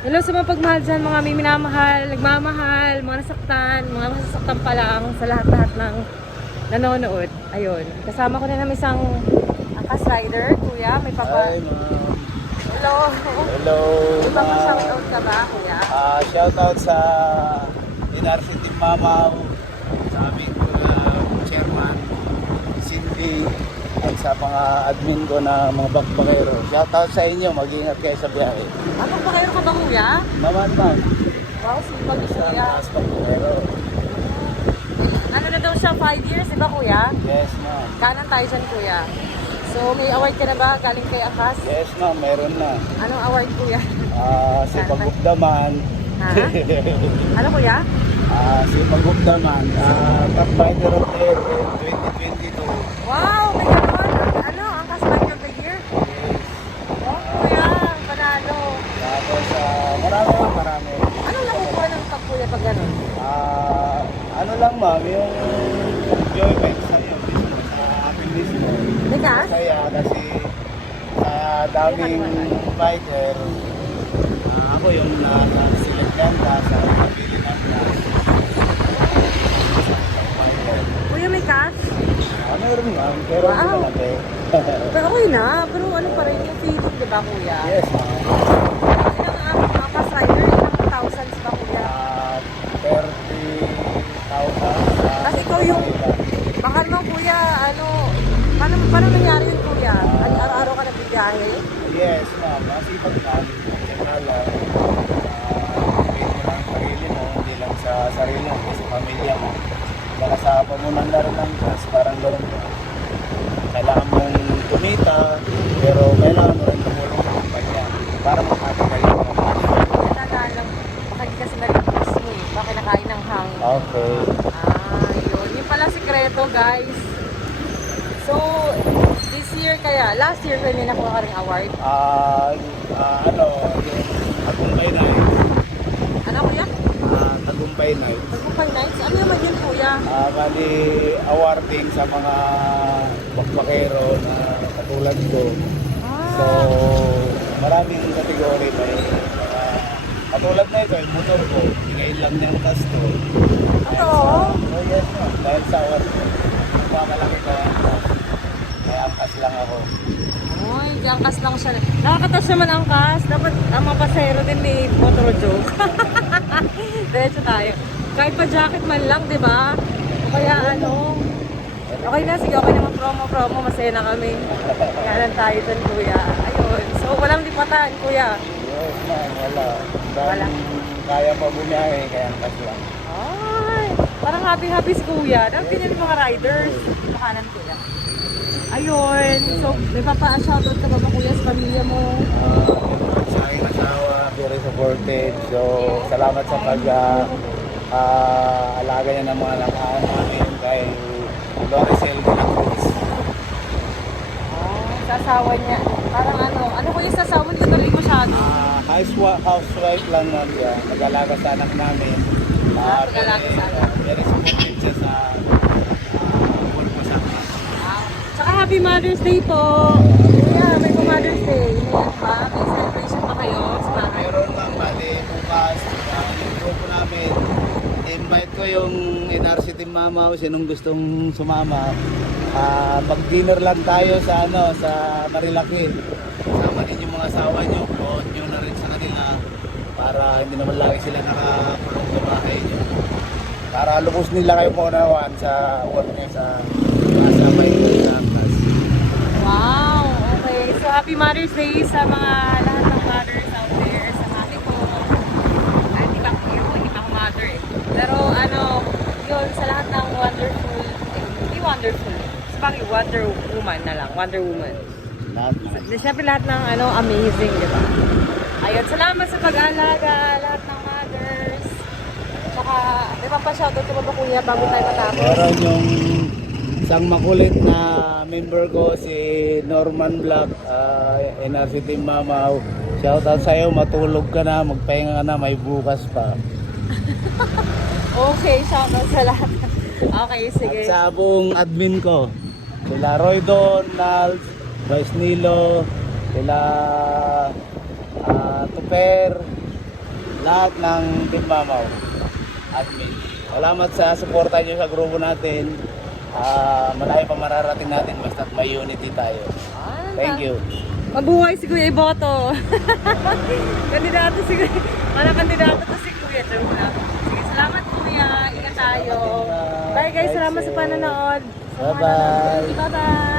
Hello sa mga pagmahal dyan, mga may minamahal, nagmamahal, mga nasaktan, mga masasaktan pa lang sa lahat-lahat ng nanonood. Ayun, kasama ko na ng isang angkas rider, kuya, may papa. Hi, ma'am. Hello. Hello, May papa ma'am. shoutout ka ba, kuya? Shoutout sa NRC Team Mamaw, sa aming chairman, Cindy, at sa mga admin ko na mga bakbakero. Shoutout sa inyo, mag-ingat kayo sa biyahe. Ano ba kayo ka ba, kuya? Naman, ma'am. Wow, sipag ni Sa kuya. taas bakbakero. Ano na daw siya, 5 years, di ba, kuya? Yes, ma'am. Kanan tayo dyan, kuya. So, may award ka na ba galing kay Angkas? Yes, ma'am. Meron na. Anong award, kuya? Si Pagupdaman. Ha? Ano, kuya? Si Pagupdaman. Top Fighter of the Year 2022. Wow, may ganon. Ano, Angkas Rider of the Year? Oh, kuya, panalo. Tapos, marami. Anong nakukuha ng pag, kuya, pag ganon? Ano lang ma'am, yung enjoyment sa iyo, mismo, sa akin mismo. Bigas? Kaya kasi sa daming fighter, ako yung na-select ganda sa kapili ng class. Fighter. Kuya, may cash? Meron ma'am, pero hindi Wow. malaki. Pero okay na. Pero ano pa rin yung feeling, di ba, kuya? Yes ma'am. Ilang Angkas Rider, ilang thousands ba, kuya? 30,000. Kasi ikaw yung, baka naman, kuya, ano, paano nangyari yun, kuya? Araw-araw ka nagbibiyahe? Yes, ma'am. Masipag ka. Tsaka lang, pwede mo lang sarili mo, hindi lang sa sarili mo, sa pamilya mo. Kaya sa pamunan na rin ng gas, parang gano'n ka. Kailangan mong kumita, pero kailangan mo rin tumulong sa kumpanya para makakagaling mo. Natala lang, baka hindi kasi nalipas mo eh. Baka kinakain ng hangin. Okay. Yun. Yung pala sikreto, guys. So, this year kaya, last year kayo may nakuha ka ring award. Yung Tagumpay Night. Ano, kuya? Tagumpay Night. Pagpapay nights? Ano naman yun, kuya? Bali, awarding sa mga bakbakero na katulad ko. So, maraming kategory pa yun. Katulad na ito, yung motor ko, hingayin lang niya ang kasto. Totoo? Oh yes, no. Dahil sa award ko, nagmamalaki kaya angkas lang ako. Uy, di angkas lang siya. Nakakatas naman angkas. Dapat ang mga pasero din may motor joke. Diretso tayo. Kahit pa jacket man lang, di ba? Kaya ano, okay na, sige, okay naman promo, masaya na kami. Kaya lang tayo dun, kuya. Ayun, so walang lipatan, kuya. Yes, man, wala. Wala. Kaya pa bumiyahe, kaya angkas lang. Ay, parang happy si kuya. Dapat ganyan yung mga riders. Makanan, kuya. Ayun, so may papa-shoutout ka ba kuya sa pamilya mo? Sa aking asawa, very supportive. So, salamat sa alaga niya ng mga nakaan namin kay Loricel de la Cruz. Sa asawa niya. Parang ano kuya sa asawa mo? Hindi ko narinig masyado. Housewife lang na siya. Nag-alaga sa anak namin. Nag-alaga sa anak. Very supportive siya sa work ko sa akin. Tsaka Happy Mother's Day po. Kuya, may pa Mother's Day. Ngayon ba? May celebration pa kayo sa bahay? Meron lang bali bukas yung grupo namin. Invite ko yung NRC Team Mamaw, sinong gustong sumama. Mag-dinner lang tayo sa sa Marilaki. Sama din yung mga asawa nyo, promote nyo na rin sa kanila para hindi naman lagi sila nakakulong sa bahay nyo. Para lubos nila kayo paunawan sa work nyo sa bahay sa class. Wow, okay. So Happy Mother's Day sa mga lahat ng mothers out there. Sa mami ko. Hindi pa ako mother eh. Pero yun, sa lahat ng wonderful, hindi wonderful. Sabagay, Wonder Woman na lang. Wonder Woman. Lahat na. Siyempre lahat ng amazing, di ba? Ayun, salamat sa pag-alaga, lahat ng mothers. Tsaka, may papashoutout ko ba kuya bago tayo matapos? Meron yung isang makulit na member ko, si Norman Black, NRC Team Mamaw. Shoutout sa'yo, matulog ka na, magpahinga ka na, may bukas pa. Okay, shoutout sa lahat. Okay, sige. At sa buong admin ko, sila Roy Donald, Vice Nilo, sila Tuper, lahat ng Team Mamaw admin. Salamat sa suporta nyo sa grupo natin. Malayo pa mararating natin basta may unity tayo. Thank you. Mabuhay si Kuya Iboto. Kandidato si Kuya. Parang kandidato to si Kuya. Joke lang. Sige, salamat Kuya. Ingat tayo. Bye guys, salamat sa panonood. Bye-bye. Bye-bye.